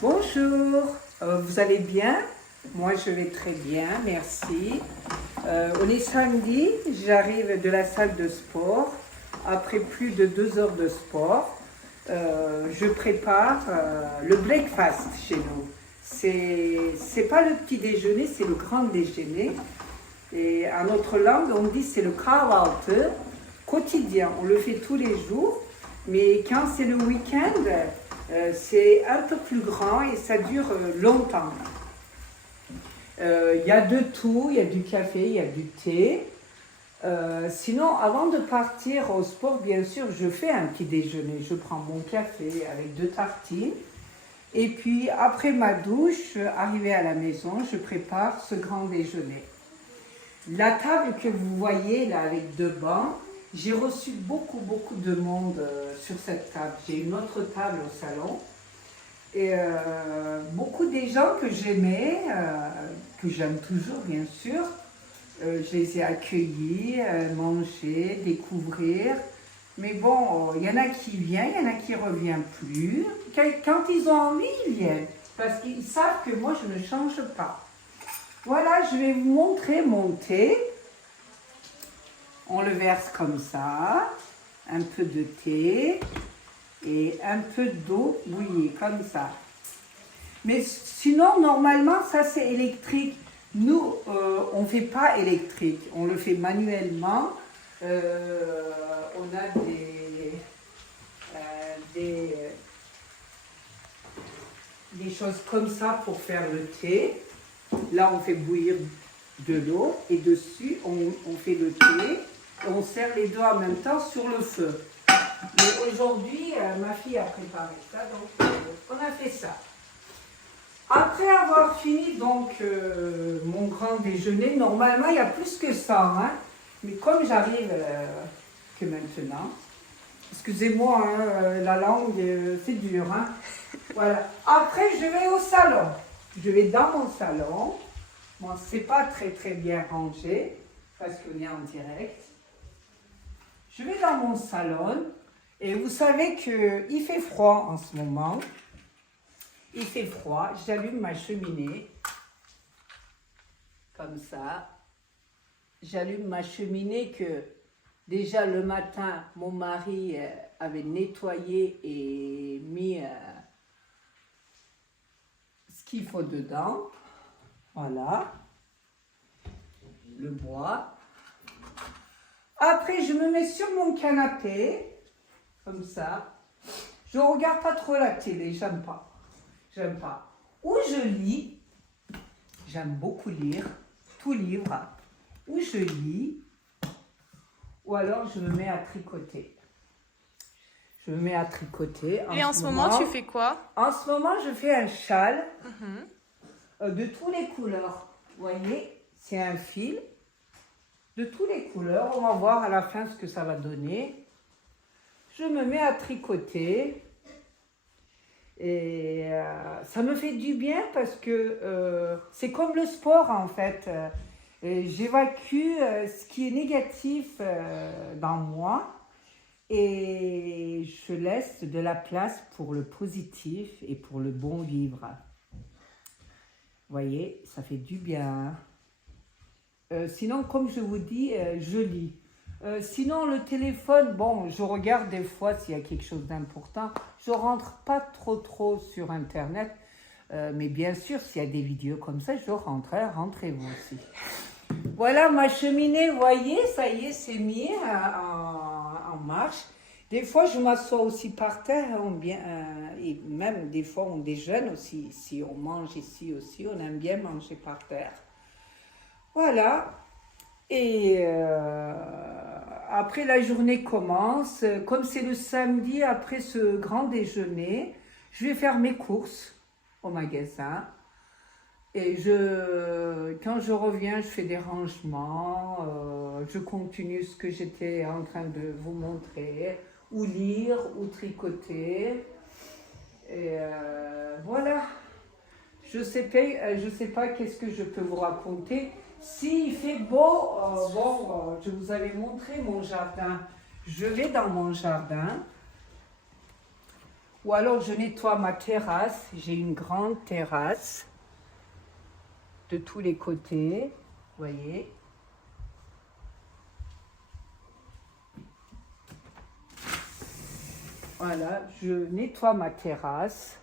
Bonjour, vous allez bien? Moi je vais très bien, merci. On est samedi, j'arrive de la salle de sport. Après plus de 2 heures de sport, je prépare le breakfast chez nous. C'est pas le petit déjeuner, c'est le grand déjeuner. Et en notre langue, on dit c'est le carwalte quotidien. On le fait tous les jours, mais quand c'est le week-end, c'est un peu plus grand et ça dure longtemps. Il y a de tout, il y a du café, il y a du thé. Sinon, avant de partir au sport, bien sûr, je fais un petit déjeuner. Je prends mon café avec 2 tartines. Et puis, après ma douche, arrivée à la maison, je prépare ce grand déjeuner. La table que vous voyez là avec 2 bancs, j'ai reçu beaucoup de monde sur cette table. J'ai une autre table au salon. Et beaucoup des gens que j'aimais, que j'aime toujours bien sûr, je les ai accueillis, manger, découvrir. Mais bon, il y en a qui viennent, il y en a qui ne reviennent plus. Quand ils ont envie, ils viennent. Parce qu'ils savent que moi, je ne change pas. Voilà, je vais vous montrer mon thé. On le verse comme ça. Un peu de thé et un peu d'eau bouillie, comme ça. Mais sinon, normalement, ça c'est électrique. Nous, on ne fait pas électrique, on le fait manuellement. On a des choses comme ça pour faire le thé. Là, on fait bouillir de l'eau et dessus, on fait le thé. Et on sert les deux en même temps sur le feu. Mais aujourd'hui, ma fille a préparé ça, donc on a fait ça. Après avoir fini donc mon grand déjeuner, normalement il y a plus que ça, hein, mais comme j'arrive que maintenant, excusez-moi, hein, la langue c'est dur, hein, voilà. Après je vais au salon, je vais dans mon salon, bon c'est pas très bien rangé parce qu'on est en direct. Je vais dans mon salon et vous savez qu'il fait froid en ce moment. Il fait froid, j'allume ma cheminée, comme ça. J'allume ma cheminée que déjà le matin, mon mari avait nettoyé et mis ce qu'il faut dedans. Voilà, le bois. Après, je me mets sur mon canapé, comme ça. Je ne regarde pas trop la télé, j'aime pas. Ou je lis, j'aime beaucoup lire, tout livre, ou je lis, ou alors je me mets à tricoter. Je me mets à tricoter. Et en ce moment, tu fais quoi? En ce moment, je fais un châle de toutes les couleurs. Vous voyez, c'est un fil de toutes les couleurs. On va voir à la fin ce que ça va donner. Je me mets à tricoter. Et ça me fait du bien parce que c'est comme le sport en fait. J'évacue ce qui est négatif dans moi et je laisse de la place pour le positif et pour le bon vivre. Vous voyez, ça fait du bien. Sinon, comme je vous dis, je lis. Sinon, le téléphone, bon, je regarde des fois s'il y a quelque chose d'important. Je rentre pas trop sur Internet. Mais bien sûr, s'il y a des vidéos comme ça, je rentre. Hein, rentrez-vous aussi. Voilà, ma cheminée, vous voyez, ça y est, c'est mis en marche. Des fois, je m'assois aussi par terre. Et même des fois, on déjeune aussi ici. On mange ici aussi. On aime bien manger par terre. Voilà. Et après la journée commence, comme c'est le samedi après ce grand déjeuner, je vais faire mes courses au magasin. Et quand je reviens, je fais des rangements, je continue ce que j'étais en train de vous montrer, ou lire, ou tricoter. Et voilà. Je sais pas qu'est-ce que je peux vous raconter. S'il fait beau, je vous avais montré mon jardin. Je vais dans mon jardin. Ou alors je nettoie ma terrasse. J'ai une grande terrasse de tous les côtés. Vous voyez. Voilà, je nettoie ma terrasse.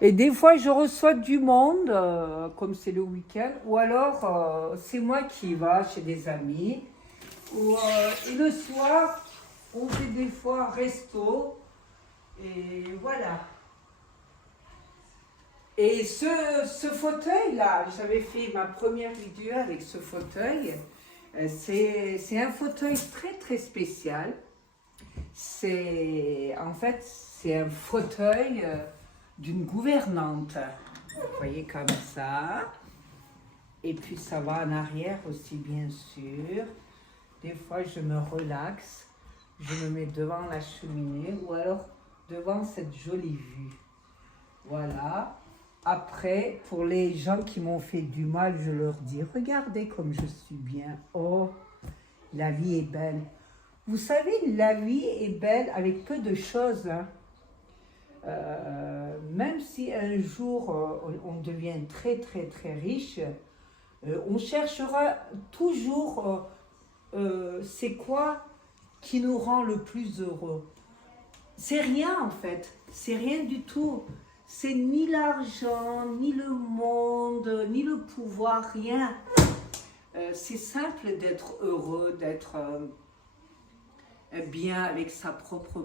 Et des fois, je reçois du monde, comme c'est le week-end, ou alors c'est moi qui va chez des amis. Et le soir, on fait des fois resto. Et voilà. Et ce fauteuil-là, j'avais fait ma première vidéo avec ce fauteuil. C'est un fauteuil très très spécial. En fait, c'est un fauteuil d'une gouvernante. Vous voyez comme ça. Et puis ça va en arrière aussi, bien sûr. Des fois, je me relaxe. Je me mets devant la cheminée ou alors devant cette jolie vue. Voilà. Après, pour les gens qui m'ont fait du mal, je leur dis, regardez comme je suis bien. Oh, la vie est belle. Vous savez, la vie est belle avec peu de choses. Hein. Même si un jour on devient très très très riche, on cherchera toujours c'est quoi qui nous rend le plus heureux. C'est rien en fait, c'est rien du tout. C'est ni l'argent, ni le monde, ni le pouvoir, rien. C'est simple d'être heureux, d'être bien avec sa propre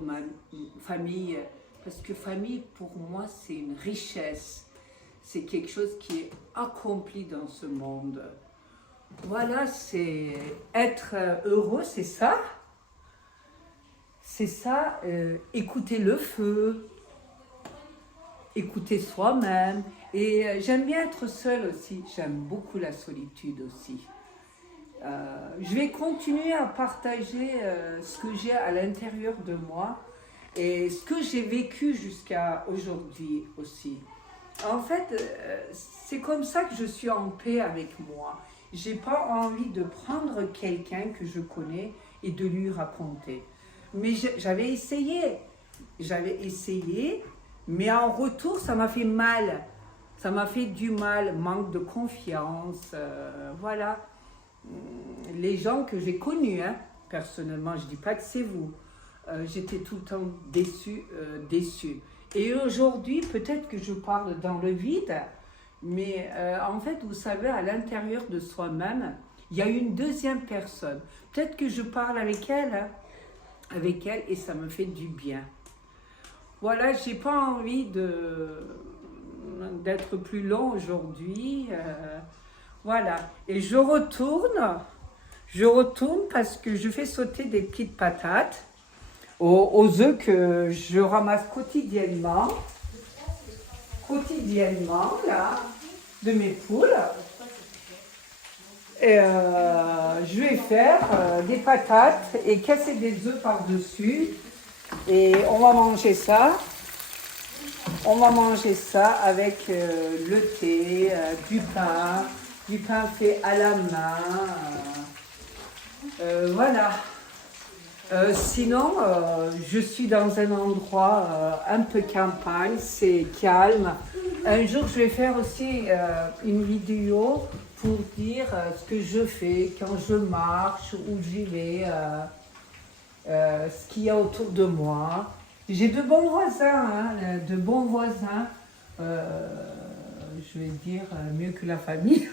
famille. Parce que famille, pour moi, c'est une richesse. C'est quelque chose qui est accompli dans ce monde. Voilà, c'est être heureux, c'est ça. C'est ça, écouter le feu, écouter soi-même. Et j'aime bien être seule aussi. J'aime beaucoup la solitude aussi. Je vais continuer à partager ce que j'ai à l'intérieur de moi et ce que j'ai vécu jusqu'à aujourd'hui aussi. En fait, c'est comme ça que je suis en paix avec moi. J'ai pas envie de prendre quelqu'un que je connais et de lui raconter. Mais j'avais essayé, mais en retour, ça m'a fait mal. Ça m'a fait du mal, manque de confiance, voilà. Les gens que j'ai connus, hein, personnellement, je ne dis pas que c'est vous, j'étais tout le temps déçue. Et aujourd'hui, peut-être que je parle dans le vide, mais en fait, vous savez, à l'intérieur de soi-même, il y a une deuxième personne. Peut-être que je parle avec elle, hein, et ça me fait du bien. Voilà, j'ai pas envie d'être plus long aujourd'hui. Voilà, et je retourne parce que je fais sauter des petites patates aux œufs que je ramasse quotidiennement là, de mes poules. Et je vais faire des patates et casser des œufs par-dessus. Et on va manger ça. On va manger ça avec le thé, du pain fait à la main. Voilà. Sinon, je suis dans un endroit un peu campagne, c'est calme. Un jour, je vais faire aussi une vidéo pour dire ce que je fais quand je marche, où j'y vais, ce qu'il y a autour de moi. J'ai de bons voisins, je vais dire mieux que la famille.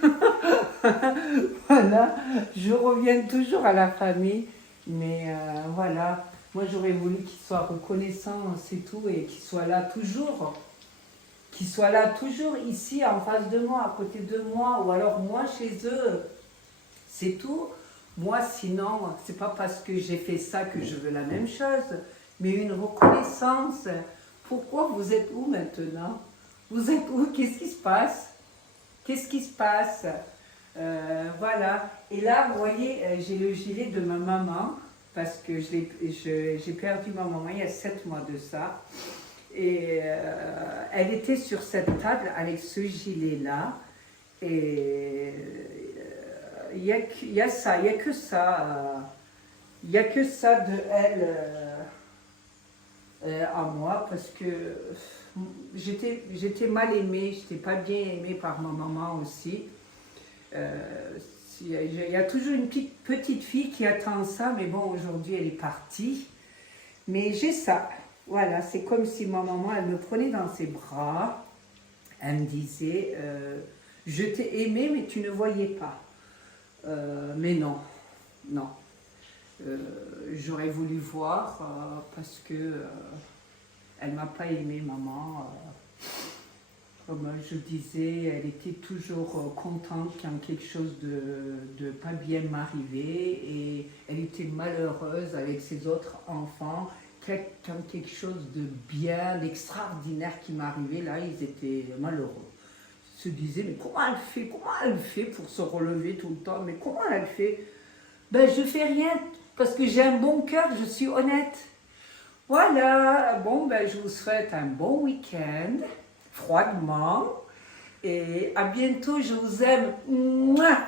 Voilà, je reviens toujours à la famille, mais voilà, moi j'aurais voulu qu'ils soient reconnaissants, c'est tout, et qu'ils soient là toujours. Qu'ils soient là toujours ici en face de moi, à côté de moi, ou alors moi chez eux. C'est tout. Moi, sinon, c'est pas parce que j'ai fait ça que je veux la même chose, mais une reconnaissance. Pourquoi vous êtes où maintenant? Vous êtes où? Qu'est-ce qui se passe? Qu'est-ce qui se passe? Voilà. Et là, vous voyez, j'ai le gilet de ma maman, parce que j'ai perdu ma maman il y a 7 mois de ça. Et elle était sur cette table avec ce gilet-là. Et il y a ça, il n'y a que ça. Il n'y a que ça de elle à moi parce que j'étais mal aimée, j'étais pas bien aimée par ma maman aussi. Il y a toujours une petite fille qui attend ça, mais bon, aujourd'hui elle est partie. Mais j'ai ça, voilà, c'est comme si ma maman, elle me prenait dans ses bras, elle me disait, je t'ai aimé mais tu ne voyais pas. Mais non, non. J'aurais voulu voir parce que elle m'a pas aimé, maman. Comme je disais, elle était toujours contente quand quelque chose de pas bien m'arrivait et elle était malheureuse avec ses autres enfants. Quand quelque chose de bien, d'extraordinaire qui m'arrivait, là, ils étaient malheureux. Ils se disaient, mais comment elle fait pour se relever tout le temps, mais comment elle fait? Ben, je fais rien parce que j'ai un bon cœur, je suis honnête. Voilà, bon, ben, je vous souhaite un bon week-end, froidement, et à bientôt, je vous aime. Mouah.